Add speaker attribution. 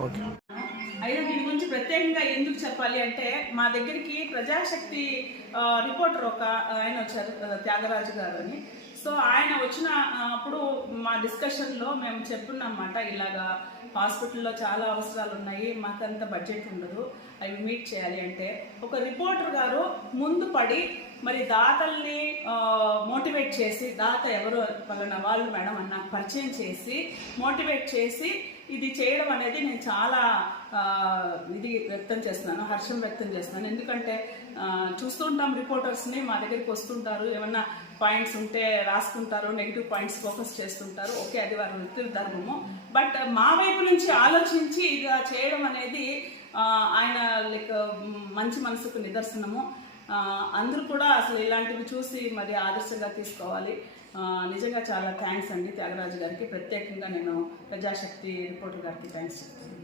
Speaker 1: అయినా అయితే దీని గురించి ప్రత్యేకంగా ఎందుకు చెప్పాలి అంటే మా దగ్గరికి ప్రజాశక్తి రిపోర్టర్ ఒక ఆయన వచ్చారు త్యాగరాజు గారు అని. సో ఆయన వచ్చిన అప్పుడు మా డిస్కషన్లో మేము చెప్పున్నమాట ఇలాగా హాస్పిటల్లో చాలా అవసరాలు ఉన్నాయి మాకంత బడ్జెట్ ఉండదు అవి మీట్ చేయాలి అంటే. ఒక రిపోర్టర్ గారు ముందు పడి మరి దాతల్ని మోటివేట్ చేసి దాత ఎవరు పలానా వాళ్ళు మేడం అని నాకు పరిచయం చేసి మోటివేట్ చేసి ఇది చేయడం అనేది నేను చాలా ఇది వ్యక్తం చేస్తున్నాను హర్షం వ్యక్తం చేస్తున్నాను. ఎందుకంటే చూస్తుంటాం రిపోర్టర్స్ని మా దగ్గరికి వస్తుంటారు ఏమన్నా పాయింట్స్ ఉంటే రాసుకుంటారు నెగిటివ్ పాయింట్స్ ఫోకస్ చేస్తుంటారు. ఓకే అది వారి వృత్తి ధర్మము. బట్ మా వైపు నుంచి ఆలోచించి ఇలా చేయడం అనేది ఆయన లైక్ మంచి మనసుకు నిదర్శనము. అందరూ కూడా అసలు ఇలాంటివి చూసి మరి ఆదర్శంగా తీసుకోవాలి. నిజంగా చాలా థ్యాంక్స్ అండి త్యాగరాజు గారికి. ప్రత్యేకంగా నేను ప్రజాశక్తి రిపోర్టర్ గారికి థ్యాంక్స్ చెప్తాను